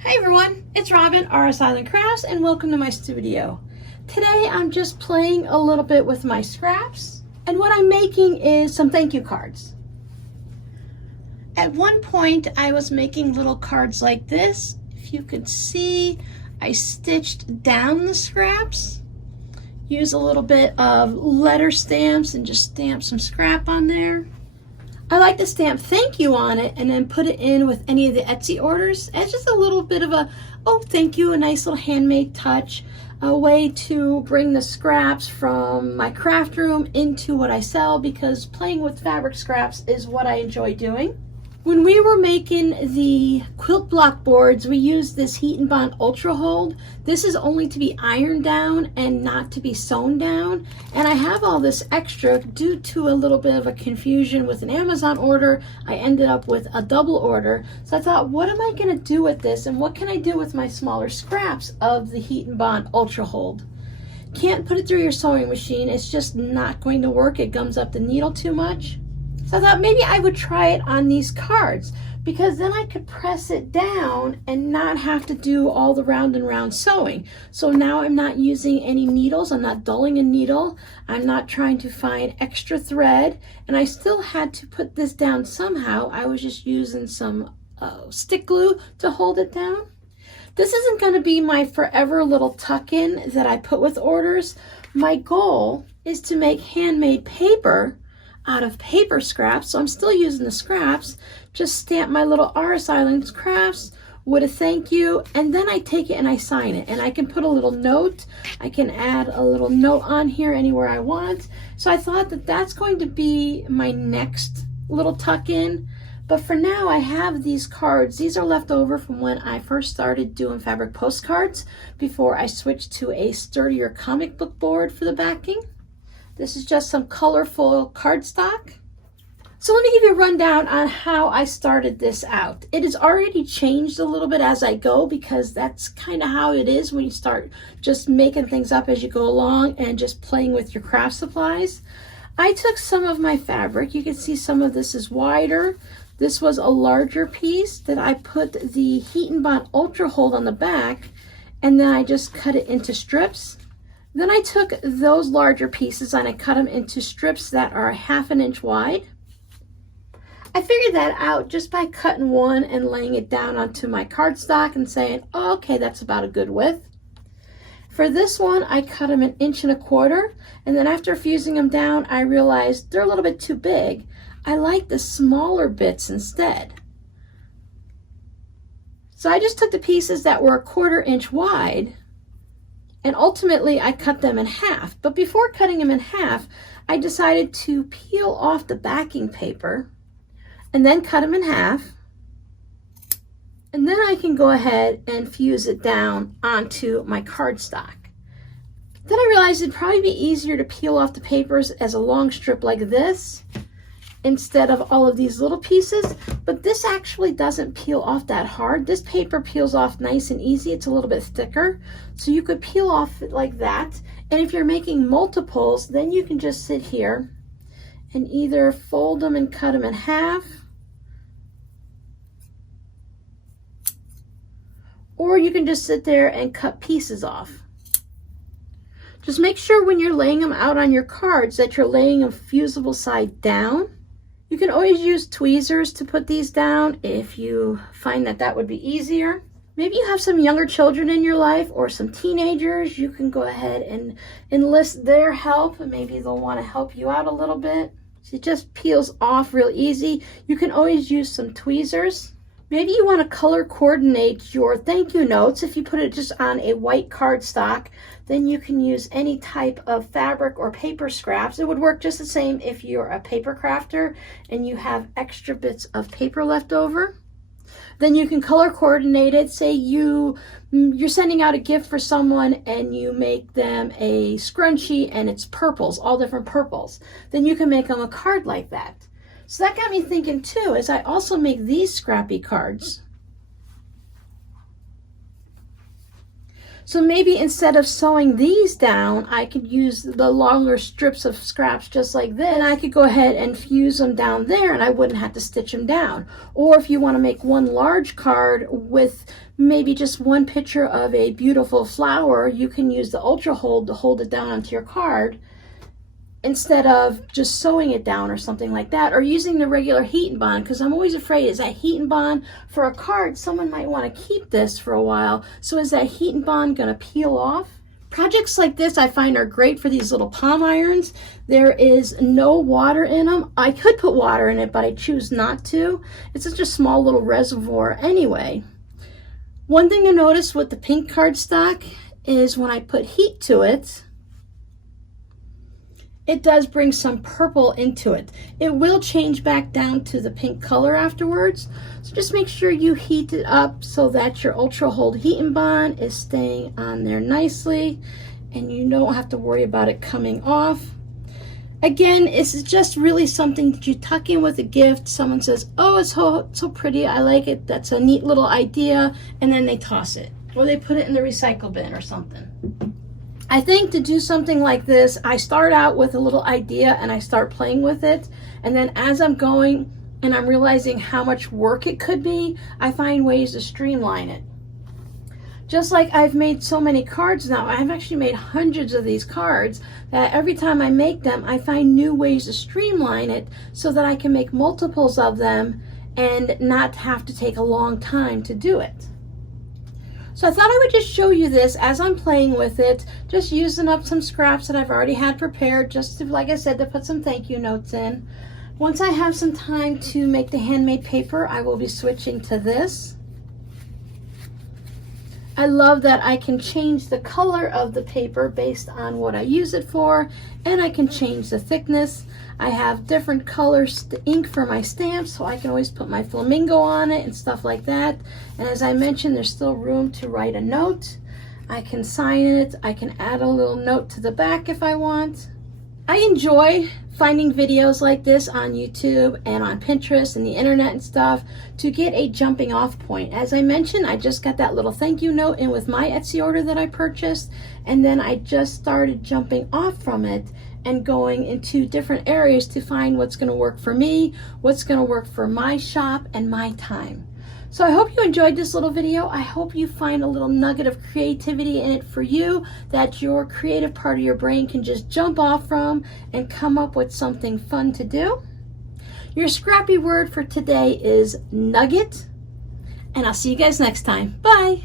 Hey everyone, it's Robin, RS Island Crafts, and welcome to my studio. Today I'm just playing a little bit with my scraps, and what I'm making is some thank you cards. At one point I was making little cards like this. If you could see, I stitched down the scraps, use a little bit of letter stamps and just stamp some scrap on there. I like to stamp thank you on it and then put it in with any of the Etsy orders as just a little bit of a, oh, thank you, a nice little handmade touch, a way to bring the scraps from my craft room into what I sell, because playing with fabric scraps is what I enjoy doing. When we were making the quilt block boards, we used this Heat and Bond Ultra Hold. This is only to be ironed down and not to be sewn down. And I have all this extra due to a little bit of a confusion with an Amazon order. I ended up with a double order. So I thought, what am I going to do with this? And what can I do with my smaller scraps of the Heat and Bond Ultra Hold? Can't put it through your sewing machine. It's just not going to work. It gums up the needle too much. So I thought maybe I would try it on these cards, because then I could press it down and not have to do all the round and round sewing. So now I'm not using any needles. I'm not dulling a needle. I'm not trying to find extra thread. And I still had to put this down somehow. I was just using some stick glue to hold it down. This isn't going to be my forever little tuck-in that I put with orders. My goal is to make handmade paper out of paper scraps, so I'm still using the scraps. Just stamp my little RS Island Crafts with a thank you, and then I take it and I sign it, and I can put a little note. I can add a little note on here anywhere I want. So I thought that that's going to be my next little tuck-in. But for now, I have these cards. These are left over from when I first started doing fabric postcards before I switched to a sturdier comic book board for the backing. This is just some colorful cardstock. So let me give you a rundown on how I started this out. It has already changed a little bit as I go, because that's kind of how it is when you start just making things up as you go along and just playing with your craft supplies. I took some of my fabric. You can see some of this is wider. This was a larger piece that I put the Heat and Bond Ultra Hold on the back, and then I just cut it into strips. Then I took those larger pieces and I cut them into strips that are 1/2 inch wide. I figured that out just by cutting one and laying it down onto my cardstock and saying, oh, okay, that's about a good width. For this one, I cut them 1 1/4 inch, and then after fusing them down, I realized they're a little bit too big. I like the smaller bits instead. So I just took the pieces that were 1/4 inch wide, and ultimately I cut them in half. But before cutting them in half, I decided to peel off the backing paper and then cut them in half. And then I can go ahead and fuse it down onto my cardstock. Then I realized it'd probably be easier to peel off the papers as a long strip like this instead of all of these little pieces. But this actually doesn't peel off that hard. This paper peels off nice and easy. It's a little bit thicker, so you could peel off it like that. And if you're making multiples, then you can just sit here and either fold them and cut them in half, or you can just sit there and cut pieces off. Just make sure when you're laying them out on your cards that you're laying them fusible side down. You can always use tweezers to put these down if you find that that would be easier. Maybe you have some younger children in your life or some teenagers. You can go ahead and enlist their help, and maybe they'll want to help you out a little bit. So it just peels off real easy. You can always use some tweezers. Maybe you want to color coordinate your thank you notes. If you put it just on a white cardstock, then you can use any type of fabric or paper scraps. It would work just the same if you're a paper crafter and you have extra bits of paper left over. Then you can color coordinate it. Say you're sending out a gift for someone and you make them a scrunchie and it's purples, all different purples. Then you can make them a card like that. So that got me thinking too, as I also make these scrappy cards. So maybe instead of sewing these down, I could use the longer strips of scraps just like this, and I could go ahead and fuse them down there and I wouldn't have to stitch them down. Or if you want to make one large card with maybe just one picture of a beautiful flower, you can use the Ultra Hold to hold it down onto your card instead of just sewing it down or something like that, or using the regular heat and bond, because I'm always afraid, is that heat and bond for a card, someone might want to keep this for a while, so is that heat and bond going to peel off? Projects like this I find are great for these little palm irons. There is no water in them. I could put water in it, but I choose not to. It's such a small little reservoir anyway. One thing to notice with the pink cardstock is when I put heat to it, it does bring some purple into it. It will change back down to the pink color afterwards. So just make sure you heat it up so that your Ultra Hold Heat and Bond is staying on there nicely and you don't have to worry about it coming off. Again, it's just really something that you tuck in with a gift. Someone says, oh, it's so pretty, I like it, that's a neat little idea, and then they toss it. Or they put it in the recycle bin or something. I think to do something like this, I start out with a little idea and I start playing with it. And then as I'm going and I'm realizing how much work it could be, I find ways to streamline it. Just like I've made so many cards now, I've actually made hundreds of these cards, that every time I make them, I find new ways to streamline it so that I can make multiples of them and not have to take a long time to do it. So I thought I would just show you this as I'm playing with it, just using up some scraps that I've already had prepared, just to, like I said, to put some thank you notes in. Once I have some time to make the handmade paper, I will be switching to this. I love that I can change the color of the paper based on what I use it for, and I can change the thickness. I have different colors to ink for my stamps, so I can always put my flamingo on it and stuff like that. And as I mentioned, there's still room to write a note. I can sign it. I can add a little note to the back if I want. I enjoy finding videos like this on YouTube and on Pinterest and the internet and stuff to get a jumping off point. As I mentioned, I just got that little thank you note in with my Etsy order that I purchased, and then I just started jumping off from it and going into different areas to find what's going to work for me, what's going to work for my shop and my time. So I hope you enjoyed this little video. I hope you find a little nugget of creativity in it for you, that your creative part of your brain can just jump off from and come up with something fun to do. Your scrappy word for today is nugget, and I'll see you guys next time. Bye.